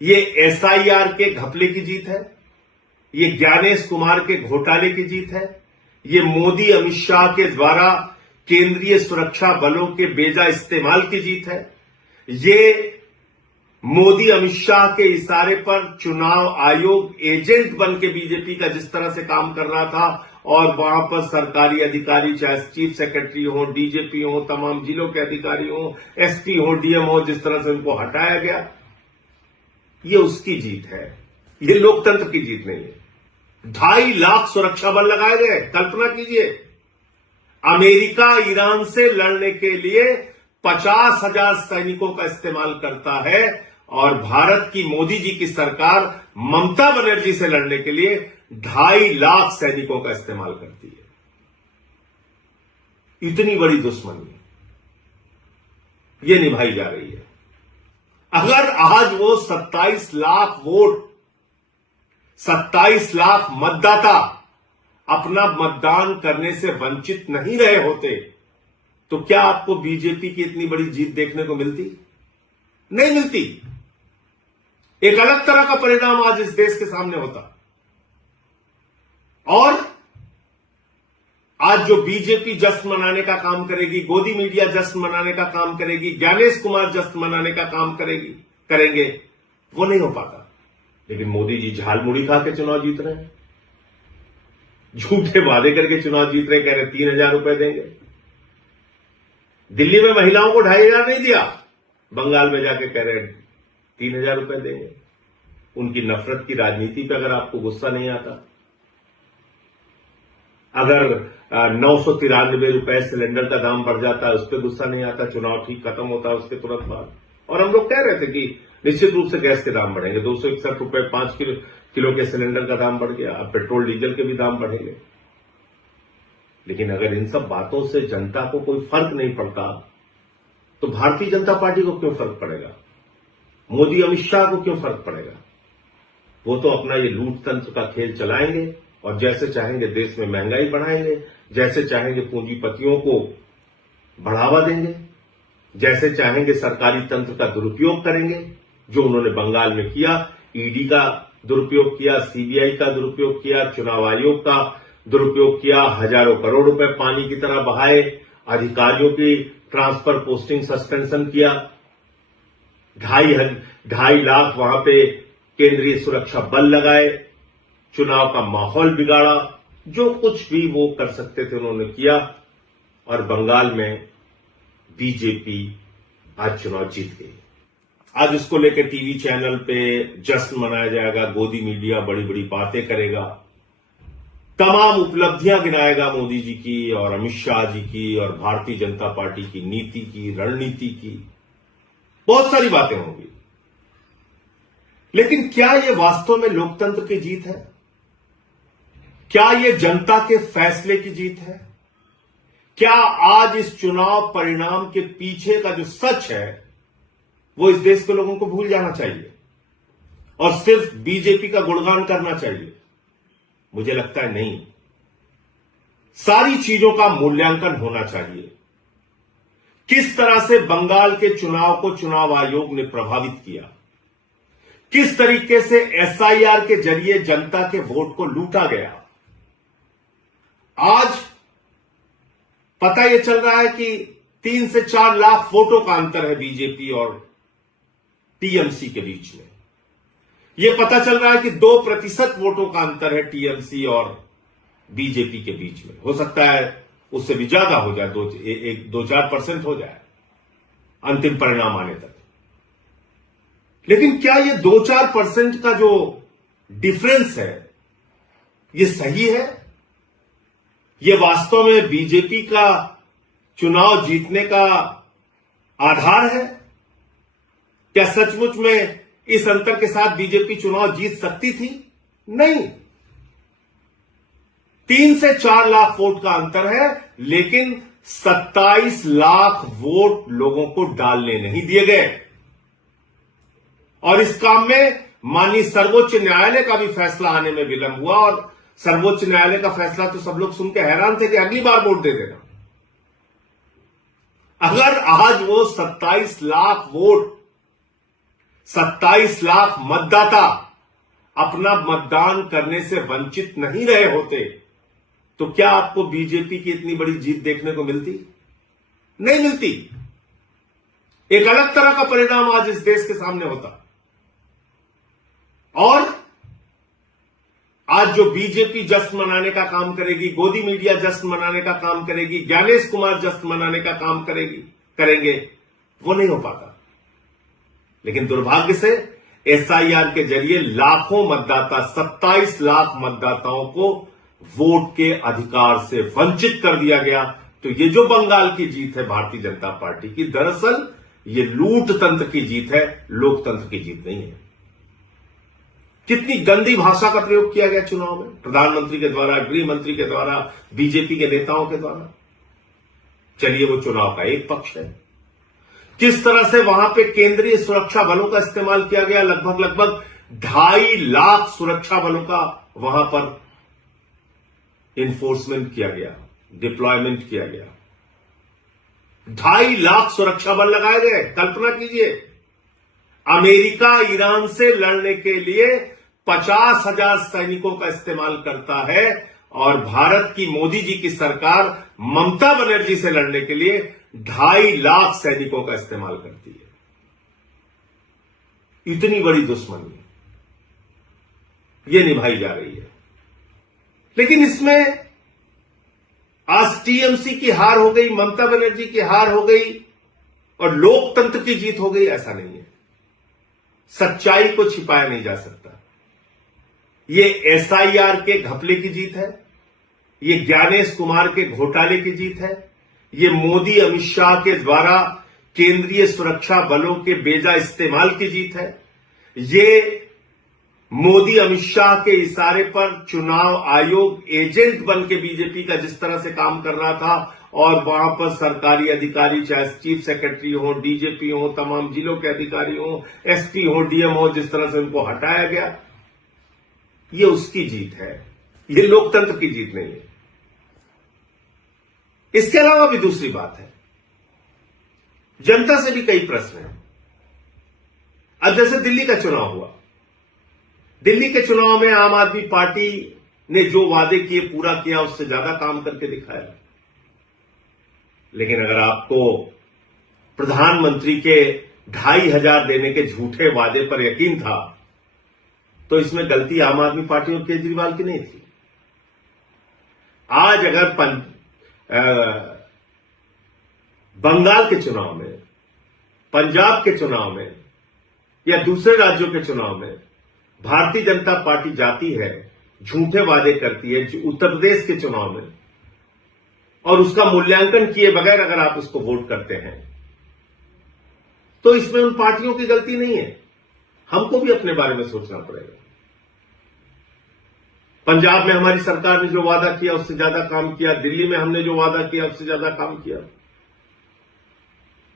ये एसआईआर के घपले की जीत है, ये ज्ञानेश कुमार के घोटाले की जीत है, ये मोदी अमित शाह के द्वारा केंद्रीय सुरक्षा बलों के बेजा इस्तेमाल की जीत है, ये मोदी अमित शाह के इशारे पर चुनाव आयोग एजेंट बन के बीजेपी का जिस तरह से काम कर रहा था और वहां पर सरकारी अधिकारी चाहे चीफ सेक्रेटरी हो, डीजीपी हो, तमाम जिलों के अधिकारी हो, एसपी हो, डीएम हो, जिस तरह से उनको हटाया गया, ये उसकी जीत है, ये लोकतंत्र की जीत नहीं है। 2.5 लाख सुरक्षा बल लगाए गए। कल्पना कीजिए, अमेरिका ईरान से लड़ने के लिए 50,000 सैनिकों का इस्तेमाल करता है और भारत की मोदी जी की सरकार ममता बनर्जी से लड़ने के लिए 2.5 लाख सैनिकों का इस्तेमाल करती है। इतनी बड़ी दुश्मनी ये निभाई जा रही है। अगर आज वो 27 लाख वोट, 27 लाख मतदाता अपना मतदान करने से वंचित नहीं रहे होते तो क्या आपको बीजेपी की इतनी बड़ी जीत देखने को मिलती? नहीं मिलती। एक अलग तरह का परिणाम आज इस देश के सामने होता। और आज जो बीजेपी जश्न मनाने का काम करेगी, गोदी मीडिया जश्न मनाने का काम करेगी, ज्ञानेश कुमार जश्न मनाने का काम करेंगे, वो नहीं हो पाता। लेकिन मोदी जी झालमुड़ी खा के चुनाव जीत रहे हैं, झूठे वादे करके चुनाव जीत रहे, कह रहे 3,000 रुपए देंगे। दिल्ली में महिलाओं को 2,500 नहीं दिया, बंगाल में जाके कह रहे 3,000 रुपए देंगे। उनकी नफरत की राजनीति पे अगर आपको गुस्सा नहीं आता, अगर 993 रुपए सिलेंडर का दाम बढ़ जाता है उस पर गुस्सा नहीं आता, चुनाव ठीक खत्म होता है उसके तुरंत बाद, और हम लोग कह रहे थे कि निश्चित रूप से गैस के दाम बढ़ेंगे, 261 रुपए 5 किलो के सिलेंडर का दाम बढ़ गया, अब पेट्रोल डीजल के भी दाम बढ़ेंगे। लेकिन अगर इन सब बातों से जनता को कोई फर्क नहीं पड़ता तो भारतीय जनता पार्टी को क्यों फर्क पड़ेगा? मोदी अमित शाह को क्यों फर्क पड़ेगा? वो तो अपना ये लूट तंत्र का खेल चलाएंगे और जैसे चाहेंगे देश में महंगाई बढ़ाएंगे, जैसे चाहेंगे पूंजीपतियों को बढ़ावा देंगे, जैसे चाहेंगे सरकारी तंत्र का दुरुपयोग करेंगे, जो उन्होंने बंगाल में किया। ईडी का दुरुपयोग किया, सीबीआई का दुरुपयोग किया, चुनाव आयोग का दुरुपयोग किया, हजारों करोड़ रुपए पानी की तरह बहाए, अधिकारियों की ट्रांसफर पोस्टिंग सस्पेंशन किया, 2.5 लाख वहां पे केंद्रीय सुरक्षा बल लगाए, चुनाव का माहौल बिगाड़ा, जो कुछ भी वो कर सकते थे उन्होंने किया। और बंगाल में बीजेपी आज चुनाव जीत गई। आज इसको लेकर टीवी चैनल पे जश्न मनाया जाएगा, गोदी मीडिया बड़ी बड़ी बातें करेगा, तमाम उपलब्धियां गिनाएगा मोदी जी की और अमित शाह जी की और भारतीय जनता पार्टी की नीति की, रणनीति की, बहुत सारी बातें होंगी। लेकिन क्या यह वास्तव में लोकतंत्र की जीत है? क्या यह जनता के फैसले की जीत है? क्या आज इस चुनाव परिणाम के पीछे का जो सच है वो इस देश के लोगों को भूल जाना चाहिए और सिर्फ बीजेपी का गुणगान करना चाहिए? मुझे लगता है नहीं। सारी चीजों का मूल्यांकन होना चाहिए। किस तरह से बंगाल के चुनाव को चुनाव आयोग ने प्रभावित किया, किस तरीके से एसआईआर के जरिए जनता के वोट को लूटा गया। आज पता यह चल रहा है कि 3 से 4 लाख वोटों का अंतर है बीजेपी और टीएमसी के बीच में। यह पता चल रहा है कि 2% वोटों का अंतर है टीएमसी और बीजेपी के बीच में। हो सकता है उससे भी ज्यादा हो जाए, 2-4% हो जाए अंतिम परिणाम आने तक। लेकिन क्या यह 2-4% का जो डिफरेंस है यह सही है? यह वास्तव में बीजेपी का चुनाव जीतने का आधार है? क्या सचमुच में इस अंतर के साथ बीजेपी चुनाव जीत सकती थी? नहीं। 3 से 4 लाख वोट का अंतर है, लेकिन 27 लाख वोट लोगों को डालने नहीं दिए गए। और इस काम में माननीय सर्वोच्च न्यायालय का भी फैसला आने में विलंब हुआ और सर्वोच्च न्यायालय का फैसला तो सब लोग सुन के हैरान थे कि अगली बार वोट दे देना। अगर आज वो 27 लाख वोट 27 लाख मतदाता अपना मतदान करने से वंचित नहीं रहे होते तो क्या आपको बीजेपी की इतनी बड़ी जीत देखने को मिलती? नहीं मिलती। एक अलग तरह का परिणाम आज इस देश के सामने होता। और आज जो बीजेपी जश्न मनाने का काम करेगी, गोदी मीडिया जश्न मनाने का काम करेगी, ज्ञानेश कुमार जश्न मनाने का काम करेंगे, वो नहीं हो पाता। लेकिन दुर्भाग्य से एसआईआर के जरिए लाखों मतदाता, 27 लाख मतदाताओं को वोट के अधिकार से वंचित कर दिया गया। तो ये जो बंगाल की जीत है भारतीय जनता पार्टी की, दरअसल ये लूट तंत्र की जीत है, लोकतंत्र की जीत नहीं है। कितनी गंदी भाषा का प्रयोग किया गया चुनाव में, प्रधानमंत्री के द्वारा, गृह मंत्री के द्वारा, बीजेपी के नेताओं के द्वारा। चलिए वो चुनाव का एक पक्ष है। किस तरह से वहां पे केंद्रीय सुरक्षा बलों का इस्तेमाल किया गया, लगभग 2.5 लाख सुरक्षा बलों का वहां पर इन्फोर्समेंट किया गया, डिप्लॉयमेंट किया गया। 2.5 लाख सुरक्षा बल लगाए गए। कल्पना कीजिए, अमेरिका ईरान से लड़ने के लिए 50,000 सैनिकों का इस्तेमाल करता है और भारत की मोदी जी की सरकार ममता बनर्जी से लड़ने के लिए 2.5 लाख सैनिकों का इस्तेमाल करती है। इतनी बड़ी दुश्मनी ये निभाई जा रही है। लेकिन इसमें आज टीएमसी की हार हो गई, ममता बनर्जी की हार हो गई और लोकतंत्र की जीत हो गई, ऐसा नहीं है। सच्चाई को छिपाया नहीं जा सकता। ये एसआईआर के घपले की जीत है, ये ज्ञानेश कुमार के घोटाले की जीत है, ये मोदी अमित शाह के द्वारा केंद्रीय सुरक्षा बलों के बेजा इस्तेमाल की जीत है, ये मोदी अमित शाह के इशारे पर चुनाव आयोग एजेंट बन के बीजेपी का जिस तरह से काम कर रहा था और वहां पर सरकारी अधिकारी, चाहे चीफ सेक्रेटरी हो, डीजीपी हो, तमाम जिलों के अधिकारी हो, एसपी हो, डीएम हो, जिस तरह से उनको हटाया गया, ये उसकी जीत है। ये लोकतंत्र की जीत नहीं है। इसके अलावा भी दूसरी बात है, जनता से भी कई प्रश्न हैं। अब जैसे दिल्ली का चुनाव हुआ, दिल्ली के चुनाव में आम आदमी पार्टी ने जो वादे किए पूरा किया, उससे ज्यादा काम करके दिखाया। लेकिन अगर आपको प्रधानमंत्री के 2,500 देने के झूठे वादे पर यकीन था तो इसमें गलती आम आदमी पार्टी और केजरीवाल की नहीं थी। आज अगर बंगाल के चुनाव में, पंजाब के चुनाव में या दूसरे राज्यों के चुनाव में भारतीय जनता पार्टी जाती है, झूठे वादे करती है, उत्तर प्रदेश के चुनाव में, और उसका मूल्यांकन किए बगैर अगर आप उसको वोट करते हैं तो इसमें उन पार्टियों की गलती नहीं है। हमको भी अपने बारे में सोचना पड़ेगा। पंजाब में हमारी सरकार ने जो वादा किया उससे ज्यादा काम किया, दिल्ली में हमने जो वादा किया उससे ज्यादा काम किया,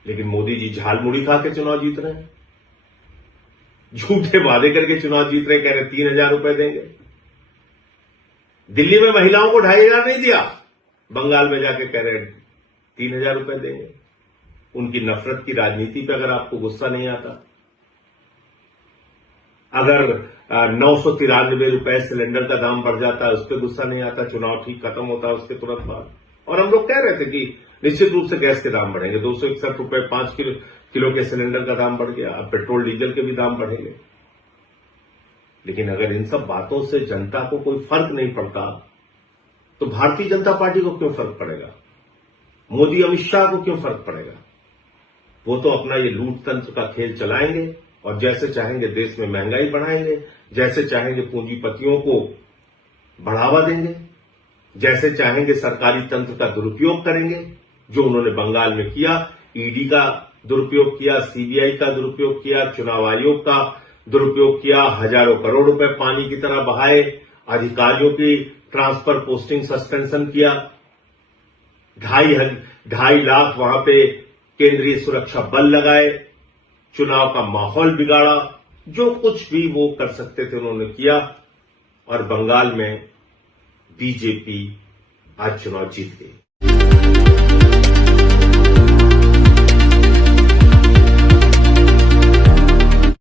लेकिन मोदी जी झालमुड़ी खा के चुनाव जीत रहे हैं, झूठे वादे करके चुनाव जीत रहे, कह रहे 3,000 रुपए देंगे। दिल्ली में महिलाओं को 2,500 नहीं दिया, बंगाल में जाके कह रहे 3,000 रुपए देंगे। उनकी नफरत की राजनीति पे अगर आपको गुस्सा नहीं आता, अगर 993 रुपए सिलेंडर का दाम बढ़ जाता है उस पर गुस्सा नहीं आता, चुनाव ठीक खत्म होता है उसके तुरंत बाद, और हम लोग कह रहे थे कि निश्चित रूप से गैस के दाम बढ़ेंगे, 261 रुपए 5 किलो के सिलेंडर का दाम बढ़ गया, अब पेट्रोल डीजल के भी दाम बढ़ेंगे। लेकिन अगर इन सब बातों से जनता को कोई फर्क नहीं पड़ता तो भारतीय जनता पार्टी को क्यों फर्क पड़ेगा, मोदी अमित शाह को क्यों फर्क पड़ेगा। वो तो अपना ये लूट तंत्र का खेल चलाएंगे और जैसे चाहेंगे देश में महंगाई बढ़ाएंगे, जैसे चाहेंगे पूंजीपतियों को बढ़ावा देंगे, जैसे चाहेंगे सरकारी तंत्र का दुरुपयोग करेंगे, जो उन्होंने बंगाल में किया। ईडी का दुरुपयोग किया, सीबीआई का दुरुपयोग किया, चुनाव आयोग का दुरुपयोग किया, हजारों करोड़ रुपए पानी की तरह बहाए, अधिकारियों की ट्रांसफर पोस्टिंग सस्पेंशन किया, 2.5 लाख वहां पे केंद्रीय सुरक्षा बल लगाए, चुनाव का माहौल बिगाड़ा, जो कुछ भी वो कर सकते थे उन्होंने किया, और बंगाल में बीजेपी आज चुनाव जीत गई।